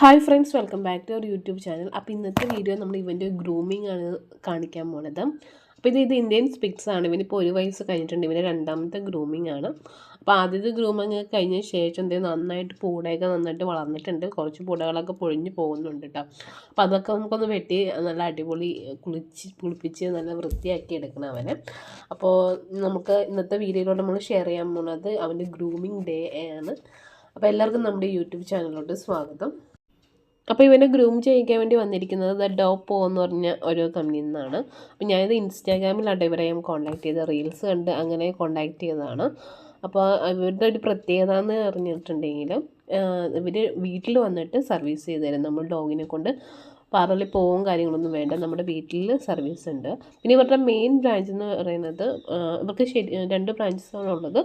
Hi friends welcome back to our YouTube channel. അപ്പോൾ ഇന്നത്തെ video നമ്മൾ ഇവന്റെ ഗ്രൂമിംഗ് ആണ് കാണിക്കാൻ പോണത്. അപ്പോൾ ഇത് ഇത് ഇന്ത്യൻ സ്പിക്സ് ആണ്. ഇവനിപ്പോൾ ഒരു വയസ്സ് കഴിഞ്ഞിട്ടുണ്ട്. ഇവന്റെ രണ്ടാമത്തെ ഗ്രൂമിംഗ് ആണ്. അപ്പോൾ ആദ്യത്തെ ഗ്രൂമിങ് കഴിഞ്ഞ ശേഷം എന്തെങ്കിലും നന്നായിട്ട് പൂടയൊക്കെ നന്നായിട്ട് വളർന്നിട്ടുണ്ട്. കുറച്ച് പൂടകളൊക്കെ പൊഴിഞ്ഞ് പോകുന്നുണ്ട് കേട്ടോ അപ്പോൾ അതൊക്കെ നമുക്കൊന്ന് വെട്ടി നല്ല അടിപൊളി കുളിച്ച് കുളിപ്പിച്ച് നല്ല വൃത്തിയാക്കി എടുക്കണം അവനെ. അപ്പോൾ നമുക്ക് ഇന്നത്തെ വീഡിയോയിലൂടെ നമ്മൾ ഷെയർ ചെയ്യാൻ പോകുന്നത് അവന്റെ ഗ്രൂമിങ് ഡേ ആണ്. അപ്പോൾ എല്ലാവർക്കും നമ്മുടെ യൂട്യൂബ് ചാനലിലോട്ട് സ്വാഗതം. അപ്പോൾ ഇവനെ ഗ്രൂം ചെയ്യിക്കാൻ വേണ്ടി വന്നിരിക്കുന്നത് ദ ഡോപ്പോ എന്ന് പറഞ്ഞ ഒരു കമ്പനിയിൽ നിന്നാണ്. അപ്പോൾ ഞാനിത് ഇൻസ്റ്റാഗ്രാമിലാണ് ഇവരെ ഞാൻ കോൺടാക്ട് ചെയ്ത് റീൽസ് കണ്ട് അങ്ങനെ കോൺടാക്ട് ചെയ്തതാണ്. അപ്പോൾ ഇവരുടെ ഒരു പ്രത്യേകത എന്ന് പറഞ്ഞിട്ടുണ്ടെങ്കിൽ ഇവർ വീട്ടിൽ വന്നിട്ട് സർവീസ് ചെയ്ത് തരും നമ്മൾ ഡോഗിനെ കൊണ്ട് പാർലറിൽ പോവും കാര്യങ്ങളൊന്നും വേണ്ട. നമ്മുടെ വീട്ടിൽ സർവീസ് ഉണ്ട്. പിന്നെ ഇവരുടെ മെയിൻ ബ്രാഞ്ച് എന്ന് പറയുന്നത് ഇവർക്ക് ശരി രണ്ട് ബ്രാഞ്ചസാണ് ഉള്ളത്.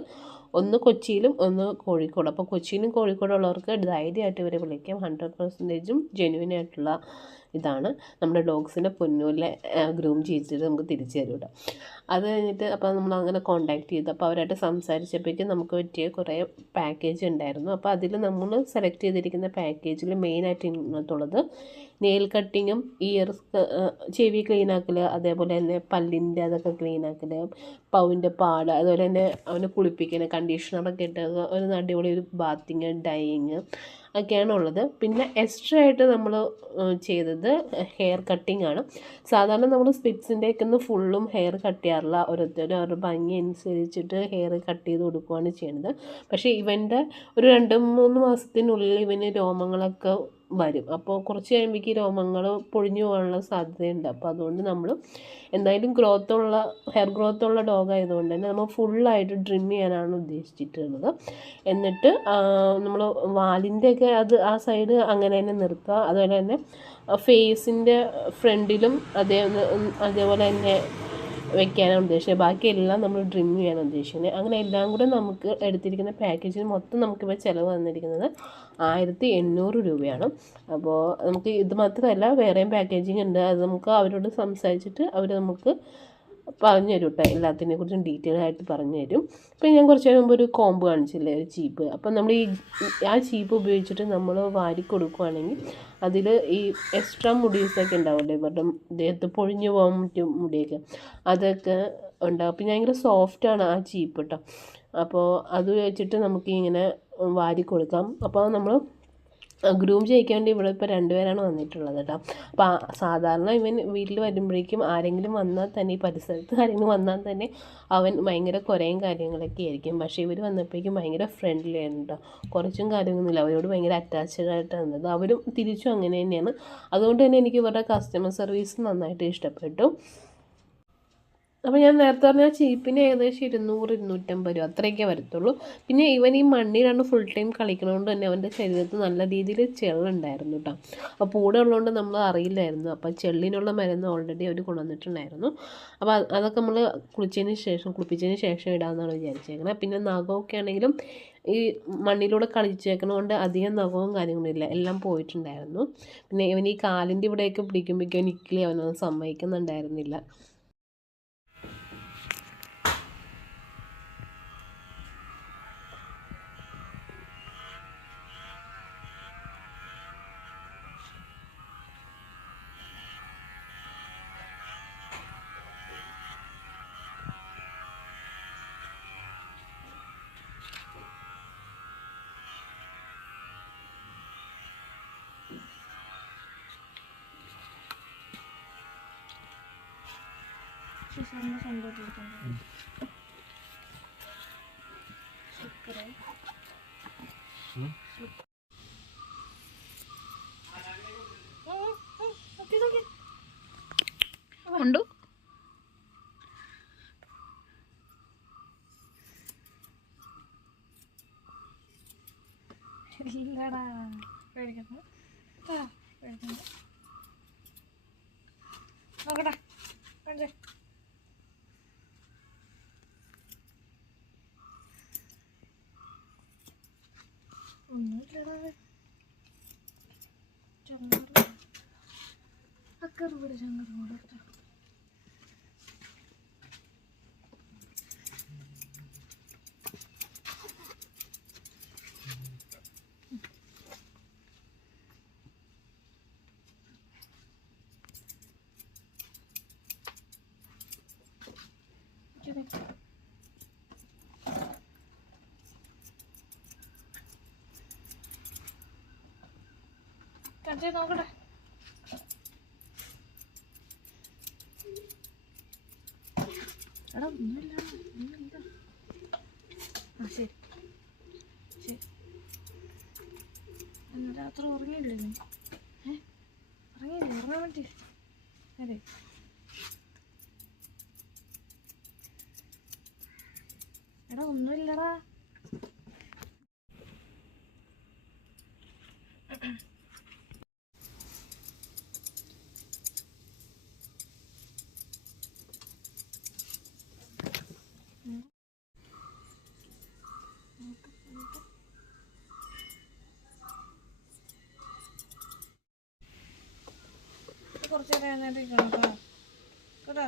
ഒന്ന് കൊച്ചിയിലും ഒന്ന് കോഴിക്കോട്. അപ്പോൾ കൊച്ചിയിലും കോഴിക്കോടും ഉള്ളവർക്ക് ധൈര്യമായിട്ട് ഇവരെ വിളിക്കാം. ഹൺഡ്രഡ് പെർസെന്റേജും ജെനുവിൻ ആയിട്ടുള്ള ഇതാണ് നമ്മുടെ ഡോഗ്സിനെ പൊന്നൂലെ ഗ്രൂം ചെയ്തിട്ട് നമുക്ക് തിരിച്ചു തരും കേട്ടോ അത് കഴിഞ്ഞിട്ട് അപ്പോൾ നമ്മൾ അങ്ങനെ കോണ്ടാക്ട് ചെയ്തു. അപ്പോൾ അവരായിട്ട് സംസാരിച്ചപ്പോഴേക്കും നമുക്ക് പറ്റിയ കുറേ പാക്കേജ് ഉണ്ടായിരുന്നു. അപ്പോൾ അതിൽ നമ്മൾ സെലക്ട് ചെയ്തിരിക്കുന്ന പാക്കേജിൽ മെയിനായിട്ട് ഇന്നത്തുള്ളത് നെയിൽ കട്ടിങ്ങും ഇയർസ് ചെവി ക്ലീൻ ആക്കൽ അതേപോലെ തന്നെ പല്ലിന്റെ അതൊക്കെ ക്ലീൻ ആക്കൽ പൗവിന്റെ പാട് അതുപോലെ തന്നെ അവനെ കുളിപ്പിക്കൽ കണ്ടീഷണറൊക്കെ ഇട്ട് ഒരു അടിപൊളി ഒരു ബാത്തിങ് ഡൈയിങ് ഒക്കെയാണ് ഉള്ളത്. പിന്നെ എക്സ്ട്രാ ആയിട്ട് നമ്മൾ ചെയ്തത് ഹെയർ കട്ടിംഗ് ആണ്. സാധാരണ നമ്മൾ സ്പിറ്റ്സിന്റെയൊക്കെ ഒന്ന് ഫുള്ളും ഹെയർ കട്ട് ചെയ്യാറില്ല ഓരോരുത്തരും അവരുടെ ഭംഗി അനുസരിച്ചിട്ട് ഹെയർ കട്ട് ചെയ്ത് കൊടുക്കുകയാണ് ചെയ്യുന്നത് പക്ഷേ ഇവന്റെ ഒരു രണ്ട് മൂന്ന് മാസത്തിനുള്ളിൽ ഇവന് രോമങ്ങളൊക്കെ വരും. അപ്പോൾ കുറച്ച് കഴിയുമ്പോഴേക്ക് രോമങ്ങൾ പൊഴിഞ്ഞു പോകാനുള്ള സാധ്യതയുണ്ട്. അപ്പോൾ അതുകൊണ്ട് നമ്മൾ എന്തായാലും ഗ്രോത്തുള്ള ഹെയർ ഗ്രോത്തുള്ള ഡോഗ് ആയതുകൊണ്ട് തന്നെ നമ്മൾ ഫുള്ളായിട്ട് ഡ്രിം ചെയ്യാനാണ് ഉദ്ദേശിച്ചിട്ടുള്ളത്. എന്നിട്ട് നമ്മൾ വാലിന്റെയൊക്കെ അത് ആ സൈഡ് അങ്ങനെ തന്നെ നിർത്തുക. അതുപോലെ തന്നെ ഫേസിന്റെ ഫ്രണ്ടിലും അതേ അതേപോലെ തന്നെ വെക്കാനാണ് ഉദ്ദേശിച്ചത്. ബാക്കിയെല്ലാം നമ്മൾ ഡ്രിം ചെയ്യാനാണ് ഉദ്ദേശിക്കുന്നത് അങ്ങനെ എല്ലാം കൂടെ നമുക്ക് എടുത്തിരിക്കുന്ന പാക്കേജിന് മൊത്തം നമുക്കിപ്പോൾ ചിലവ് വന്നിരിക്കുന്നത് ആയിരത്തി എണ്ണൂറ് രൂപയാണ്. അപ്പോൾ നമുക്ക് ഇത് മാത്രമല്ല വേറെയും പാക്കേജിങ് ഉണ്ട്. അത് നമുക്ക് അവരോട് സംസാരിച്ചിട്ട് അവർ നമുക്ക് പറഞ്ഞു തരും കേട്ടോ എല്ലാത്തിനെ കുറിച്ചും ഡീറ്റെയിൽ ആയിട്ട് പറഞ്ഞു തരും ഇപ്പം ഞാൻ കുറച്ച് നേരം മുമ്പ് ഒരു കോമ്പ് കാണിച്ചില്ലേ? ഒരു ചീപ്പ്. അപ്പം നമ്മൾ ഈ ആ ചീപ്പ് ഉപയോഗിച്ചിട്ട് നമ്മൾ വാരി കൊടുക്കുകയാണെങ്കിൽ അതിൽ ഈ എക്സ്ട്രാ മുടീസൊക്കെ ഉണ്ടാവില്ലേ? ഇവരുടെ ദേഹത്ത് പൊഴിഞ്ഞു പോകാൻ പറ്റും മുടിയൊക്കെ. അതൊക്കെ ഉണ്ടാകും അപ്പം ഭയങ്കര സോഫ്റ്റാണ് ആ ചീപ്പ് കേട്ടോ അപ്പോൾ അത് വെച്ചിട്ട് നമുക്ക് ഇങ്ങനെ വാരി കൊടുക്കാം. അപ്പോൾ നമ്മൾ ഗ്രൂം ചെയ്യിക്കാൻ വേണ്ടി ഇവിടെ ഇപ്പോൾ രണ്ടുപേരാണ് വന്നിട്ടുള്ളത് കേട്ടോ. അപ്പോൾ സാധാരണ ഇവൻ വീട്ടിൽ വരുമ്പോഴേക്കും ആരെങ്കിലും വന്നാൽ തന്നെ ഈ പരിസരത്ത് ആരെങ്കിലും വന്നാൽ തന്നെ അവൻ ഭയങ്കര കുറേയും കാര്യങ്ങളൊക്കെ ആയിരിക്കും. പക്ഷേ ഇവർ വന്നപ്പോഴേക്കും ഭയങ്കര ഫ്രണ്ട്ലി ആയിരുന്നു കേട്ടോ. കുറച്ചും കാര്യമൊന്നുമില്ല. അവരോട് ഭയങ്കര അറ്റാച്ച്ഡ് ആയിട്ട് വന്നത്. അവരും തിരിച്ചും അങ്ങനെ തന്നെയാണ്. അതുകൊണ്ട് തന്നെ എനിക്ക് ഇവരുടെ കസ്റ്റമർ സർവീസ് നന്നായിട്ട് ഇഷ്ടപ്പെട്ടു. അപ്പോൾ ഞാൻ നേരത്തെ പറഞ്ഞാൽ ചീപ്പിന് ഏകദേശം ഇരുന്നൂറ് ഇരുന്നൂറ്റമ്പത് രൂപ അത്രയൊക്കെ വരത്തുള്ളൂ. പിന്നെ ഇവൻ ഈ മണ്ണിലാണ് ഫുൾ ടൈം കളിക്കണതുകൊണ്ട് തന്നെ അവന്റെ ശരീരത്തിൽ നല്ല രീതിയിൽ ചെള്ളുണ്ടായിരുന്നു കേട്ടോ അപ്പോൾ കൂടെ ഉള്ളതുകൊണ്ട് നമ്മൾ അറിയില്ലായിരുന്നു. അപ്പോൾ ചെള്ളിനുള്ള മരുന്ന് ഓൾറെഡി അവർ കൊണ്ടുവന്നിട്ടുണ്ടായിരുന്നു. അപ്പോൾ അതൊക്കെ നമ്മൾ കുളിച്ചതിന് ശേഷം കുളിപ്പിച്ചതിന് ശേഷം ഇടാമെന്നാണ് വിചാരിച്ചേക്കുന്നത് പിന്നെ നഖമൊക്കെ ആണെങ്കിലും ഈ മണ്ണിലൂടെ കളിച്ചേക്കണതുകൊണ്ട് അധികം നഖവും കാര്യങ്ങളില്ല എല്ലാം പോയിട്ടുണ്ടായിരുന്നു. പിന്നെ ഇവൻ ഈ കാലിന്റെ ഇവിടെയൊക്കെ പിടിക്കുമ്പോഴേക്കും നിക്കിലി അവനൊന്നും സമ്മതിക്കുന്നുണ്ടായിരുന്നില്ല. ഉണ്ട്? ഇല്ലടാ പേടിക്കണ്ട. ആ പേടിക്കണ്ട. നോക്കട്ടെ കാണിച്ചേ കാണിച്ചേ നോക്കട്ടെ. എടാ ഒന്നുമില്ല. ഒന്നുമില്ല. ആ ശരി. ശരി. ഇന്ന് രാത്രി ഉറങ്ങിയില്ലേ നീ? ഏ? ഉറങ്ങിയില്ലേ? ഉറങ്ങാൻ വേണ്ടി. അതെ. എടാ ഒന്നുമില്ലടാ. കുറച്ച് നേരം എഴുന്നേറ്റിരിക്കണം കേട്ടോ. കേട്ടോ?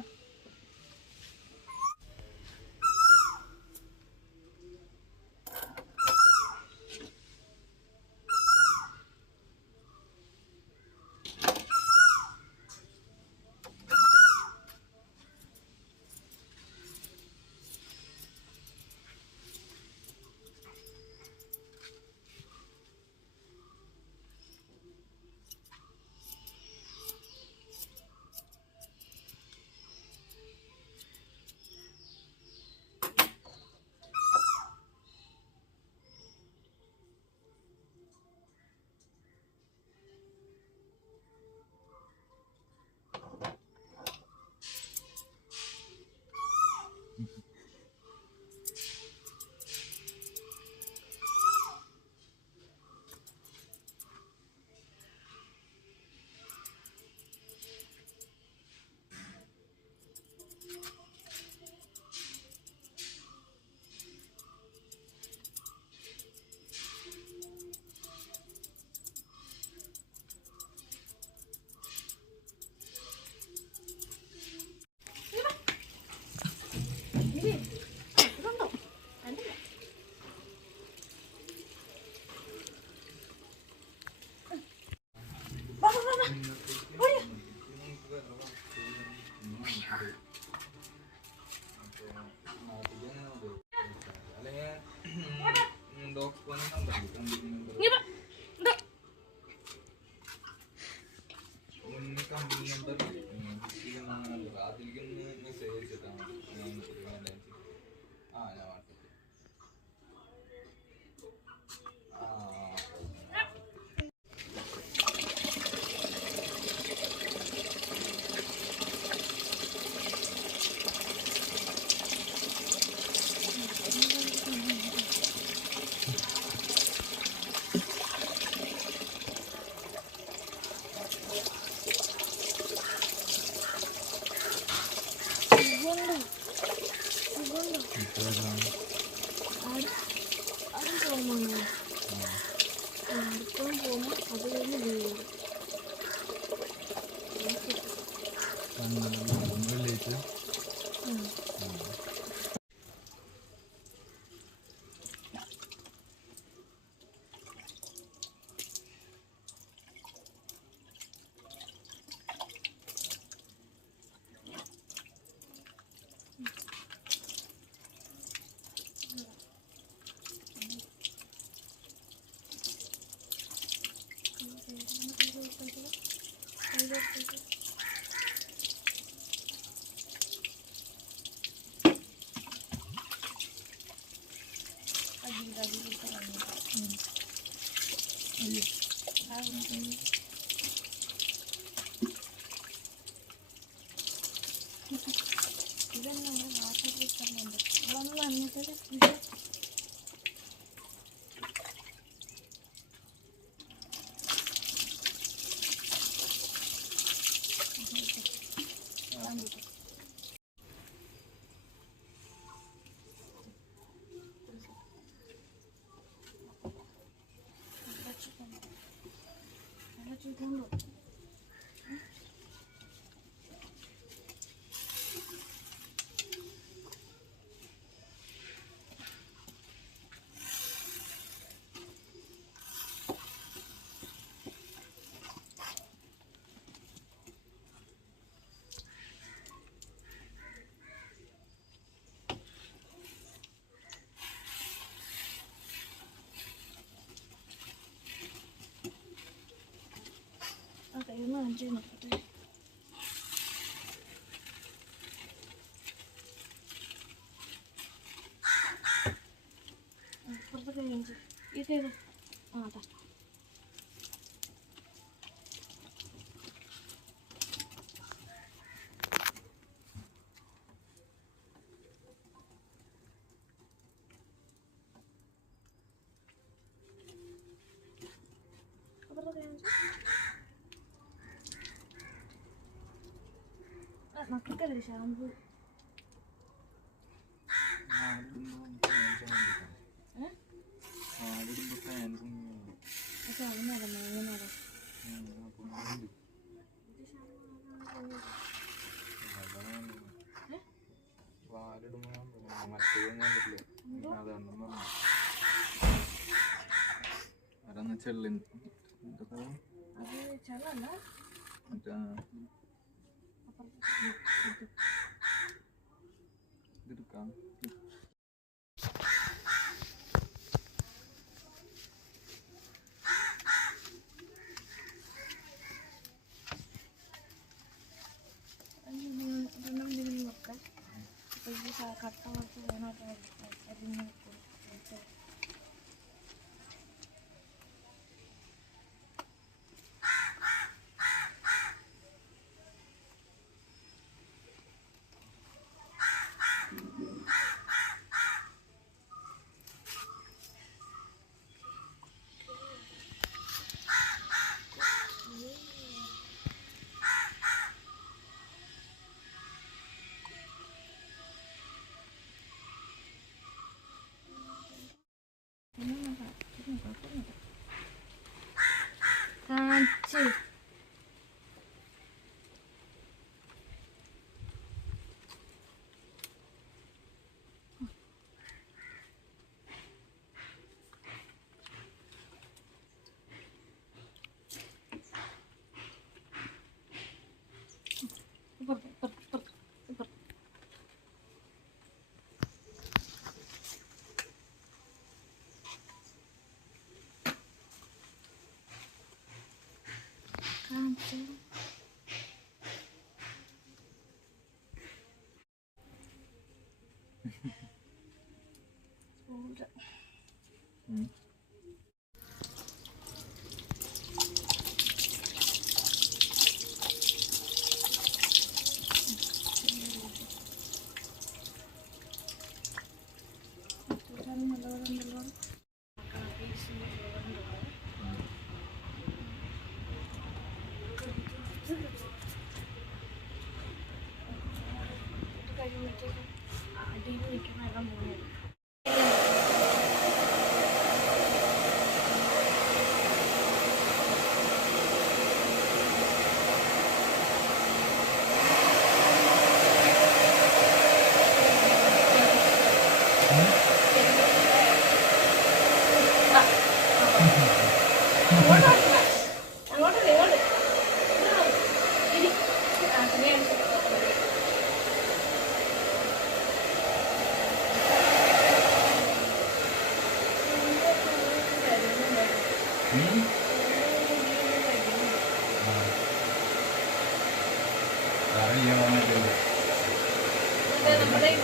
Oh yeah. Oh yeah. ഇതെന്നെ Gracias. 那这个 നക്കല്ലേ ഷാമ്പു ഏ പക്ഷെ അതിനല്ല മാങ്ങനല്ല അതൊന്ന് ചെള്ളി അത് ചെള്ളല്ല മറ്റേ Dentro do carro. ಬರ್ಬೇಕು നമ്മുടെ ഈ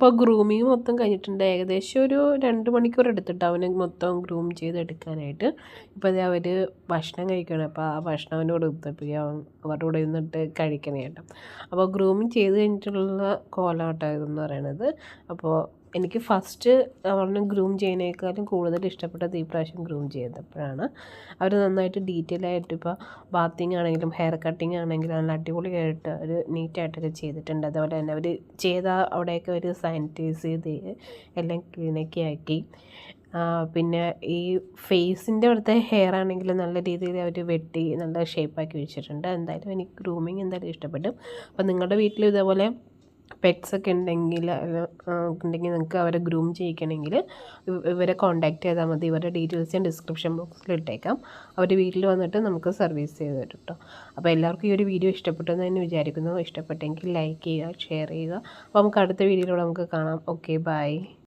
അപ്പോൾ ഗ്രൂമിങ് മൊത്തം കഴിഞ്ഞിട്ടുണ്ട്. ഏകദേശം ഒരു രണ്ട് മണിക്കൂർ എടുത്തിട്ട് അവനെ മൊത്തം ഗ്രൂം ചെയ്തെടുക്കാനായിട്ട്. ഇപ്പോൾ അതേ അവർ ഭക്ഷണം കഴിക്കണം. അപ്പോൾ ആ ഭക്ഷണം അവനോട് കൊടുത്തപ്പോൾ അവൻ അവരുടെ കൂടെ ഇരുന്നിട്ട് കഴിക്കണേ കേട്ടോ. അപ്പോൾ ഗ്രൂമിങ് ചെയ്ത് കഴിഞ്ഞിട്ടുള്ള കോലാട്ടം ഇതെന്ന് പറയണത്. അപ്പോൾ എനിക്ക് ഫസ്റ്റ് അവളിനെ ഗ്രൂം ചെയ്യുന്നതിനേക്കാളും കൂടുതൽ ഇഷ്ടപ്പെട്ടത് ഈ പ്രാവശ്യം ഗ്രൂം ചെയ്തപ്പോഴാണ്. അവർ നന്നായിട്ട് ഡീറ്റെയിൽ ആയിട്ട് ഇപ്പോൾ ബാത്തിങ് ആണെങ്കിലും ഹെയർ കട്ടിങ് ആണെങ്കിലും നല്ല അടിപൊളിയായിട്ട് ഒരു നീറ്റായിട്ടൊക്കെ ചെയ്തിട്ടുണ്ട്. അതുപോലെ തന്നെ അവർ ചെയ്ത അവിടെയൊക്കെ ഒരു സാനിറ്റൈസ് ചെയ്ത് എല്ലാം ക്ലീനൊക്കെ ആക്കി. പിന്നെ ഈ ഫേസിന്റെ അവിടുത്തെ ഹെയർ ആണെങ്കിലും നല്ല രീതിയിൽ അവർ വെട്ടി നല്ല ഷേപ്പാക്കി വെച്ചിട്ടുണ്ട്. എന്തായാലും എനിക്ക് ഗ്രൂമിങ് എന്തായാലും ഇഷ്ടപ്പെട്ടു. അപ്പോൾ നിങ്ങളുടെ വീട്ടിൽ ഇതേപോലെ പെറ്റ്സ് ഒക്കെ ഉണ്ടെങ്കിൽ ഉണ്ടെങ്കിൽ നിങ്ങൾക്ക് അവരെ ഗ്രൂം ചെയ്യിക്കണമെങ്കിൽ ഇവരെ കോൺടാക്ട് ചെയ്താൽ മതി. ഇവരുടെ ഡീറ്റെയിൽസ് ഞാൻ ഡിസ്ക്രിപ്ഷൻ ബോക്സിൽ ഇട്ടേക്കാം. അവർ വീട്ടിൽ വന്നിട്ട് നമുക്ക് സർവീസ് ചെയ്ത് തരും കേട്ടോ അപ്പോൾ എല്ലാവർക്കും ഈ ഒരു വീഡിയോ ഇഷ്ടപ്പെട്ടു എന്ന് തന്നെ വിചാരിക്കുന്നു. ഇഷ്ടപ്പെട്ടെങ്കിൽ ലൈക്ക് ചെയ്യുക ഷെയർ ചെയ്യുക. അപ്പോൾ നമുക്ക് അടുത്ത വീഡിയോയിലൂടെ നമുക്ക് കാണാം. Okay bye